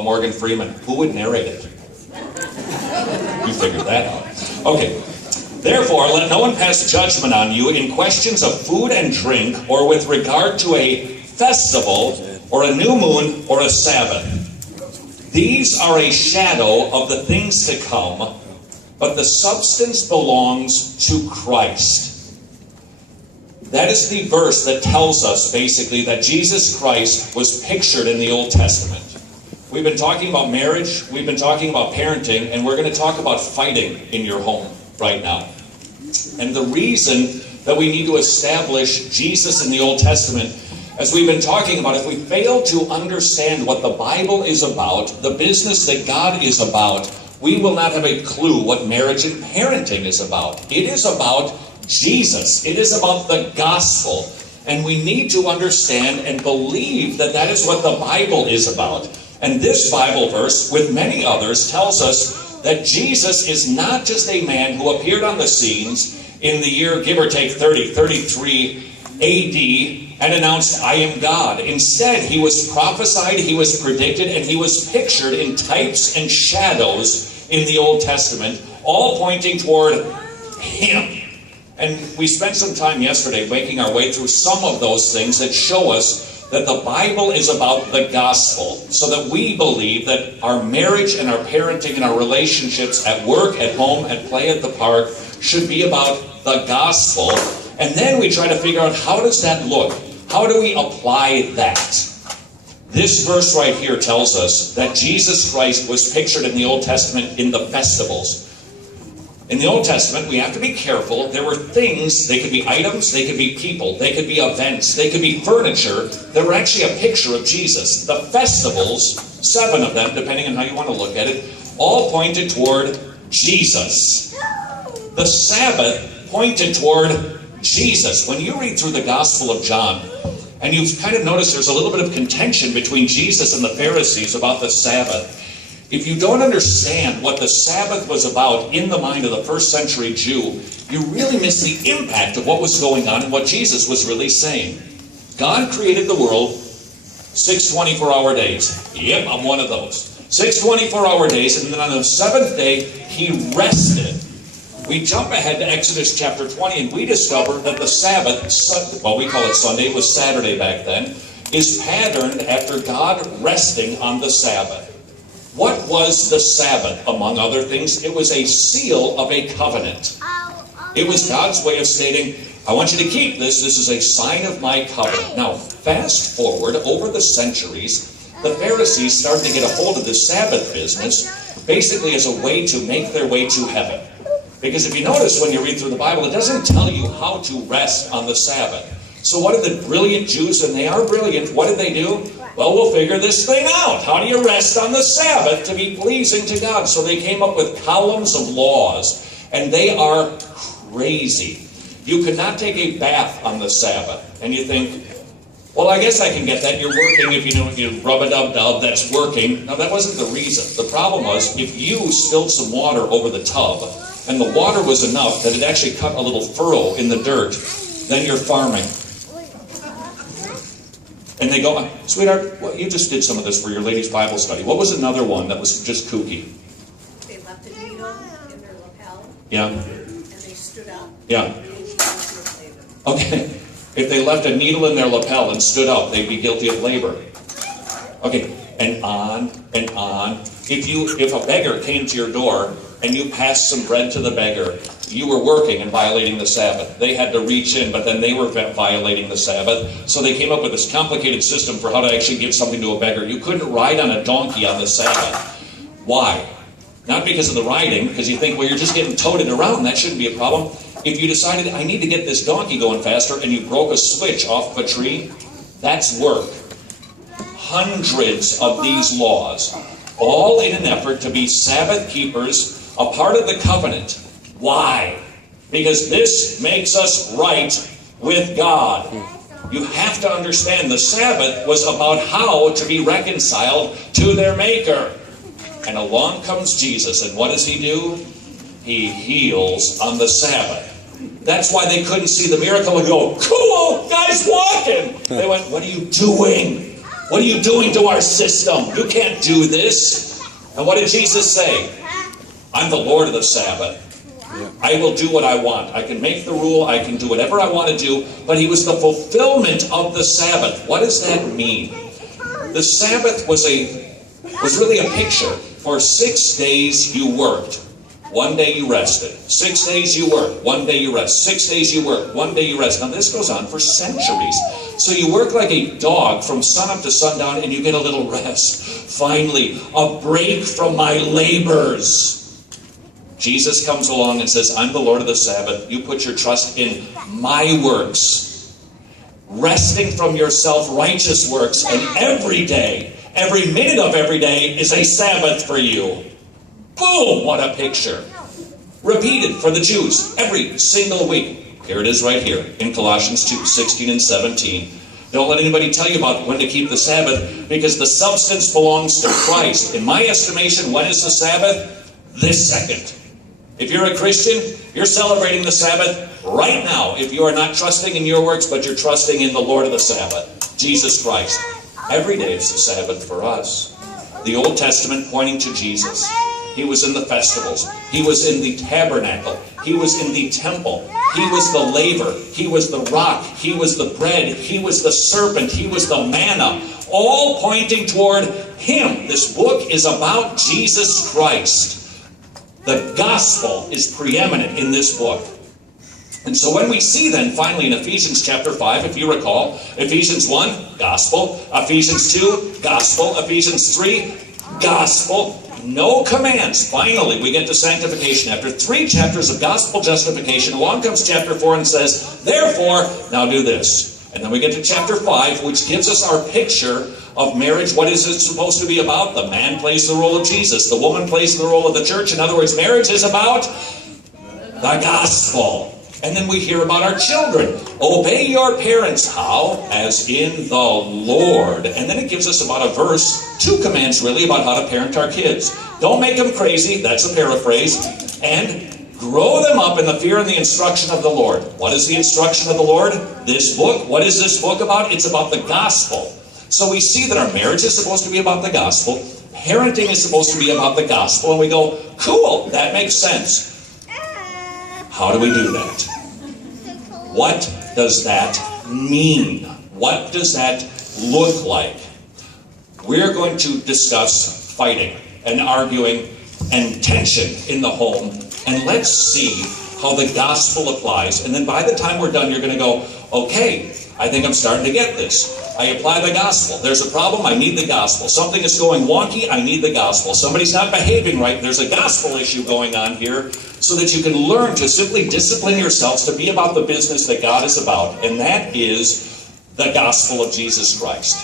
Morgan Freeman. Who would narrate it? You figured that out. Okay. Therefore, let no one pass judgment on you in questions of food and drink, or with regard to a festival, or a new moon, or a Sabbath. These are a shadow of the things to come, but the substance belongs to Christ. That is the verse that tells us, basically, that Jesus Christ was pictured in the Old Testament. We've been talking about marriage, we've been talking about parenting, and we're going to talk about fighting in your home right now. And the reason that we need to establish Jesus in the Old Testament, as we've been talking about, if we fail to understand what the Bible is about, the business that God is about, we will not have a clue what marriage and parenting is about. It is about Jesus. It is about the gospel. And we need to understand and believe that that is what the Bible is about. And this Bible verse, with many others, tells us that Jesus is not just a man who appeared on the scenes in the year, give or take 33 AD, and announced, I am God. Instead, he was prophesied, he was predicted, and he was pictured in types and shadows in the Old Testament, all pointing toward him. And we spent some time yesterday making our way through some of those things that show us that the Bible is about the gospel, so that we believe that our marriage and our parenting and our relationships at work, at home, at play, at the park should be about the gospel. And then we try to figure out, how does that look? How do we apply that? This verse right here tells us that Jesus Christ was pictured in the Old Testament in the festivals. In the Old Testament, we have to be careful. There were things, they could be items, they could be people, they could be events, they could be furniture, that were actually a picture of Jesus. The festivals, 7 of them, depending on how you want to look at it, all pointed toward Jesus. The Sabbath pointed toward Jesus. When you read through the Gospel of John, and you've kind of noticed there's a little bit of contention between Jesus and the Pharisees about the Sabbath. If you don't understand what the Sabbath was about in the mind of the first century Jew, you really miss the impact of what was going on and what Jesus was really saying. God created the world 6 24-hour days. Yep, I'm one of those. 6 24-hour days, and then on the 7th day, he rested. We jump ahead to Exodus chapter 20, and we discover that the Sabbath, well, we call it Sunday, it was Saturday back then, is patterned after God resting on the Sabbath. What was the Sabbath, among other things? It was a seal of a covenant. It was God's way of stating, I want you to keep this. This is a sign of my covenant. Now, fast forward over the centuries, the Pharisees started to get a hold of the Sabbath business, basically as a way to make their way to heaven. Because if you notice when you read through the Bible, it doesn't tell you how to rest on the Sabbath. So what did the brilliant Jews, and they are brilliant, what did they do? Well, we'll figure this thing out. How do you rest on the Sabbath to be pleasing to God? So they came up with columns of laws, and they are crazy. You could not take a bath on the Sabbath. And you think, well, I guess I can get that. You're working if you rub-a-dub-dub, that's working. No, that wasn't the reason. The problem was, if you spilled some water over the tub, and the water was enough that it actually cut a little furrow in the dirt, then you're farming. And they go, sweetheart, well, you just did some of this for your ladies' Bible study. What was another one that was just kooky? They left a needle in their lapel. Yeah. And they stood up. Yeah. Okay. If they left a needle in their lapel and stood up, they'd be guilty of labor. Okay. And on and on. If a beggar came to your door and you passed some bread to the beggar, you were working and violating the Sabbath. They had to reach in, but then they were violating the Sabbath. So they came up with this complicated system for how to actually give something to a beggar. You couldn't ride on a donkey on the Sabbath. Why? Not because of the riding, because you think, well, you're just getting toted around. That shouldn't be a problem. If you decided, I need to get this donkey going faster, and you broke a switch off of a tree, that's work. Hundreds of these laws, all in an effort to be Sabbath keepers, a part of the covenant. Why? Because this makes us right with God. You have to understand the Sabbath was about how to be reconciled to their Maker. And along comes Jesus, and what does he do? He heals on the Sabbath. That's why they couldn't see the miracle and go, cool, guy's walking. They went, what are you doing? What are you doing to our system? You can't do this. And what did Jesus say? I'm the Lord of the Sabbath. I will do what I want. I can make the rule. I can do whatever I want to do. But he was the fulfillment of the Sabbath. What does that mean? The Sabbath was really a picture. For 6 days you worked. 1 day you rested. 6 days you work. 1 day you rest. 6 days you work. 1 day you rest. Now this goes on for centuries. So you work like a dog from sunup to sundown and you get a little rest. Finally, a break from my labors. Jesus comes along and says, I'm the Lord of the Sabbath. You put your trust in my works. Resting from your self-righteous works. And every day, every minute of every day is a Sabbath for you. Boom! What a picture. Repeated for the Jews every single week. Here it is right here in Colossians 2, 16 and 17. Don't let anybody tell you about when to keep the Sabbath, because the substance belongs to Christ. In my estimation, when is the Sabbath? This second. If you're a Christian, you're celebrating the Sabbath right now. If you are not trusting in your works, but you're trusting in the Lord of the Sabbath, Jesus Christ. Every day is the Sabbath for us. The Old Testament pointing to Jesus. He was in the festivals. He was in the tabernacle. He was in the temple. He was the laver. He was the rock. He was the bread. He was the serpent. He was the manna. All pointing toward Him. This book is about Jesus Christ. The gospel is preeminent in this book. And so when we see then, finally in Ephesians chapter 5, if you recall, Ephesians 1, gospel. Ephesians 2, gospel. Ephesians 3, gospel. No commands. Finally, we get to sanctification. After 3 chapters of gospel justification, along comes chapter 4 and says, therefore, now do this. And then we get to chapter 5, which gives us our picture of marriage. What is it supposed to be about? The man plays the role of Jesus. The woman plays the role of the church. In other words, marriage is about the gospel. And then we hear about our children. Obey your parents. How? As in the Lord. And then it gives us about a verse, 2 commands really, about how to parent our kids. Don't make them crazy. That's a paraphrase. And grow them up in the fear and the instruction of the Lord. What is the instruction of the Lord? This book. What is this book about? It's about the gospel. So we see that our marriage is supposed to be about the gospel. Parenting is supposed to be about the gospel. And we go, cool, that makes sense. How do we do that? What does that mean? What does that look like? We're going to discuss fighting and arguing and tension in the home. And let's see how the gospel applies. And then by the time we're done, you're going to go, okay, I think I'm starting to get this. I apply the gospel. There's a problem, I need the gospel. Something is going wonky, I need the gospel. Somebody's not behaving right, there's a gospel issue going on here, so that you can learn to simply discipline yourselves to be about the business that God is about, and that is the gospel of Jesus Christ.